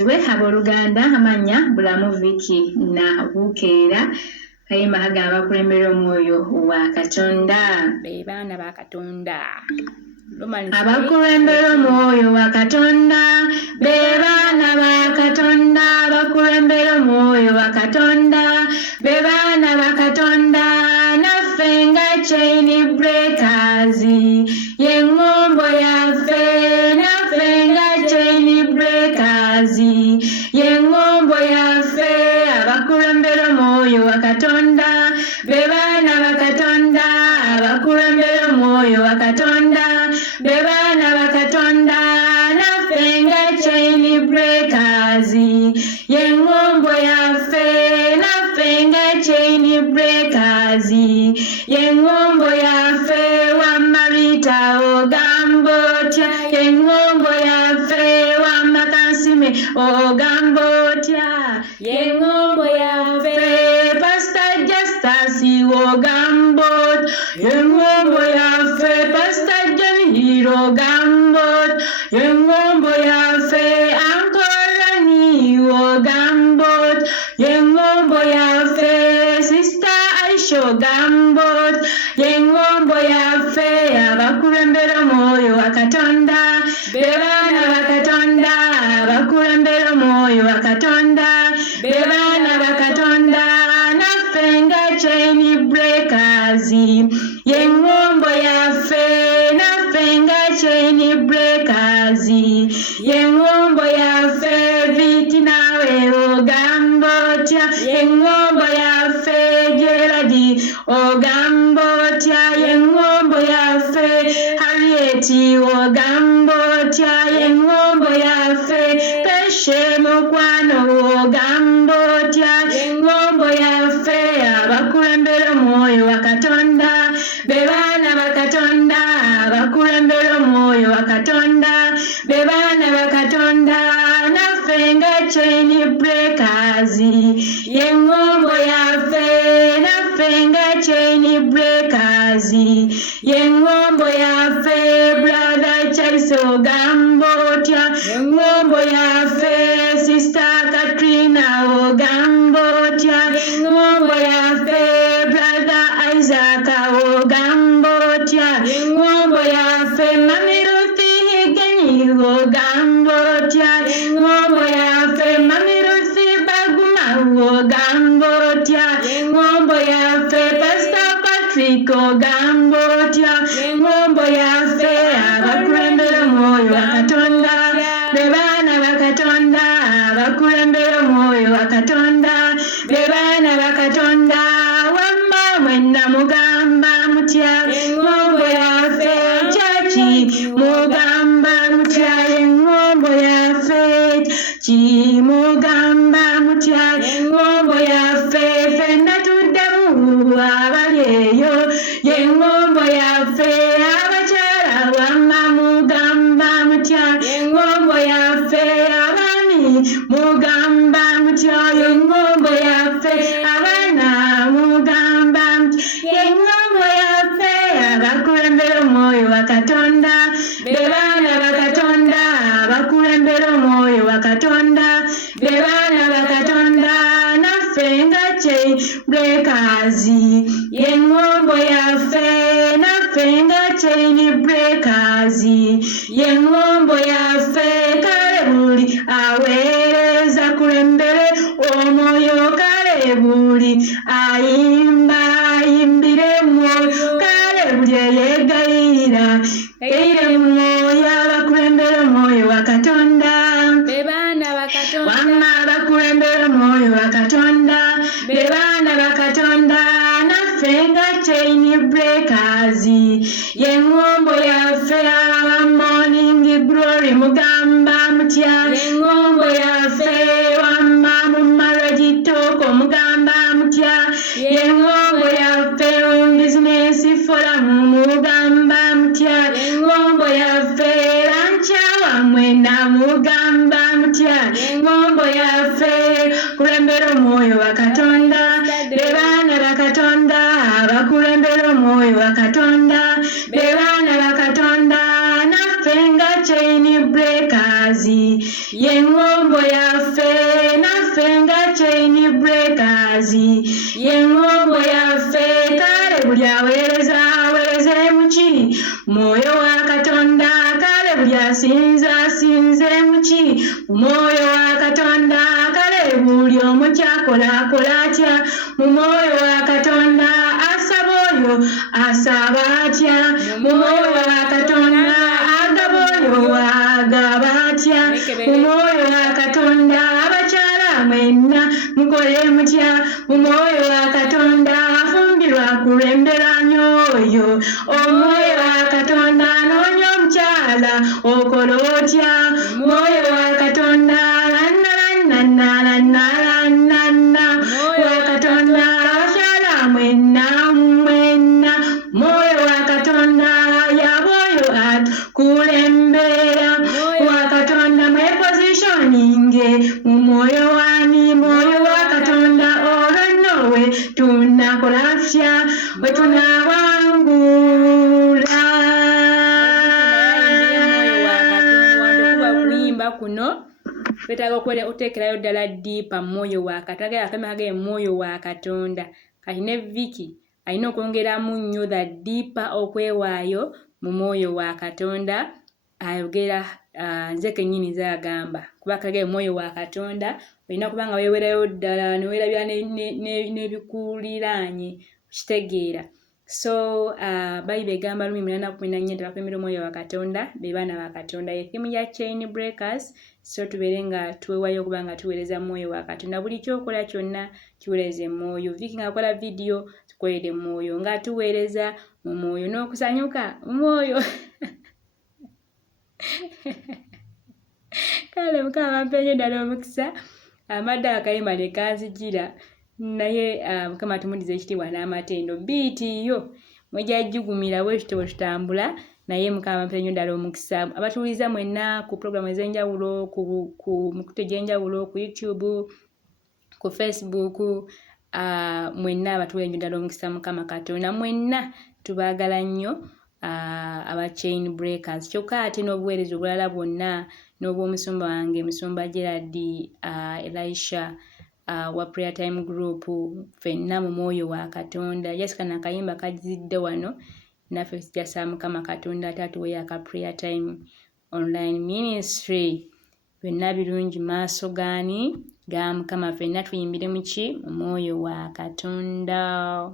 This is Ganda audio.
Abooluganda amanya bulamu Vicky na Bukeera kayimba kagamba abakulembera omwoyo wa Katonda. Be baana ba Katonda. Abakulembera omwoyo wa Katonda, be baana ba Katonda. Abakulembera omwoyo wa Katonda, be baana ba Katonda. Naffe nga chain breakers, y'engombo yaffe. Naffe nga chain breakers, y'engombo yaffe. Abakulembera omwoyo wa Katonda, be baana ba Katonda. Abakulembera omwoyo wa Katonda, be baana ba Katonda. Naffe nga chain breakers, y'engombo yaffe. Naffe nga chain breakers, y'engombo yaffe. Wamabita ogamba otya, y'engombo yaffe. Wamakansime ogamba otya, y'engombo yaffe. Pastor Justice ogamba otya, y'engombo yaffe. Pastor John Hiro ogamba otya, y'engombo yaffe. Ankolani ogamba otya, y'engombo yaffe. Sister Aisha ogamba otya, y'engombo yaffe. Abakulembera omwoyo wa Katonda, be baana ba Katonda. Abakulembera omwoyo wa Katonda, be baana ba Katonda. Naffe nga chain breakers, y'engombo yaffe. Naffe nga chain breakers, y'engombo yaffe. Viti nawe ogamba otya, y'engombo yaffe. Gerard ogamba otya, y'engombo yaffe. Harriet ogamba otya, y'engombo yaffe. Peshe mukwano ogamba otya, y'engombo yaffe. Abakulembera omwoyo wa Katonda, be baana ba Katonda. Abakulembera omwoyo wa Katonda, be baana ba Katonda. Naffe nga chain breakers, y'engombo yaffe. Naffe nga chain breakers, y'engombo yaffe. Brother Charles ogamba otya, y'engombo yaffe. Sister Katrina ogamba otya, y'engombo yaffe. Brother Isaac ogamba otya, y'engombo yaffe. Mami Ruthi Higenyi ogamba otya, y'engombo yaffe. Mami Ruthi Baguma ogamba otya, y'engombo yaffe. Pastor Patrick ogamba otya, y'engombo yaffe. Abakulembera omwoyo wa Katonda, be baana ba Katonda. Abakulembera omwoyo wa Katonda, be baana ba Katonda. Wamma mwenna mugamba mutya, y'engombo yaffe. Church mugamba mutya, y'engombo yaffe. Ki mugamba mutya, y'engombo yaffe. Ffenna tuddemu abali eyo, y'engombo yaffe. Abakyala wamma mugamba mutya, y'engombo yaffe. Abaami mugamba mutya, y'engombo yaffe. Abaana mugamba mutya, y'engombo yaffe. Abakulembera omwoyo wa Katonda, be baana ba Katonda. Abakulembera omwoyo wa Katonda, be baana ba Katonda. Naffe nga chain breakers, y'engombo yaffe. Naffe nga chain breakers, y'engombo yaffe. Kale buli aweereza kulembere omwoyo. Kale buli ayimba ayimbire mwoyo. Kale buli eyegayirira eyire mwoyo. Abakulembera omwoyo wa Katonda, Be baana ba Katonda. wamma abakulembera omwoyo wa Katonda, be baana ba Katonda. Naffe nga chain breakers, y'engombo yaffe. Aba Morning Glory mugamba mutya, y'engombo yaffe. Wamma mu Marriage Talk mugamba mutya, y'engombo yaffe. Business Forum mugamba mutya, y'engombo yaffe. Lancha wamwena mugamba mutya, y'engombo yaffe. Kulembera omwoyo wa Katonda, be baana ba Katonda. Abakulembera omwoyo wa Katonda, be baana ba Katonda. Naffe nga chain breakers, y'engombo yaffe. akola atya mu mwoyo wa Katonda, asaba oyo asaba atya mu mwoyo wa Katonda, agaba oyo agaba atya mu mwoyo wa Katonda, abakyala mwenna mukole mutya mu mwoyo wa Katonda, afumbirwa kulembera nyoyo omwoyo wa Katonda, noonya omukyala okola otya mwoyo wa Katonda, wa Katonda, abakyala mwenna mwoyo wa Katonda, yaboyo atukulembera wa Katonda, mwepositioninge mu mwoyo wani mwoyo wa Katonda, olwo nno we tunakola tutya we tunawangula. Kuno twetaaga okuteekerayo ddala ddiipa mwoyo wa Katonda, akamage mwoyo wa Katonda. Kati ne Vicky alina okwongeramu nnyo the ddiipa okwewaayo mu mwoyo wa Katonda. Ayogera nze kennyini zagamba kuba kage mwoyo wa Katonda olina kubanga weewerayo ddala ne weerabira n'ebikuliraanye kitegeera. So Bayibuli egamba Lumi 8:14 tebakulembera omwoyo wa Katonda be baana ba Katonda. Ethimu ya Chain Breakers, so tubeere nga twewayo okuba nga tuweereza mwoyo wa Katonda. Buli kyokola kyonna kiweereze mwoyo. Vicky ng'akola vidiyo tukolere mwoyo, nga tuweereza mu mwoyo n'okusanyuka mwoyo. Kale Mukama mpenye ddala omukisa, amadde akayimba ne kanzijira naye Mukama tumudize ekitiibwa n'amatendo. Biiti yo mwejajjugumira bwekityo bwe tutambula naye Mukama mpenye ddala omukisa. Abatuuliza mwenna ku programu ez'enjawulo, ku mikutu egy'enjawulo, ku YouTube, ku Facebook, mwenna abatuuliza ddala omukisa Mukama Katonda. Mwenna tubaagala nnyo aba Chain Breakers. Kyokka ate n'obuweereza obulala bwonna n'obw'omusumba wange Musumba Gerard Elisha wa Prayer Time Group, ffenna mu mwoyo wa Katonda. Jessica n'akayimba kazidde wano naffe tujasa Mukama Katonda ate atuwe aka Prayer Time Online Ministry. Byonna birungi maaso gaani ga Mukama, ffenna tuyimbire mu ki mu mwoyo wa Katonda.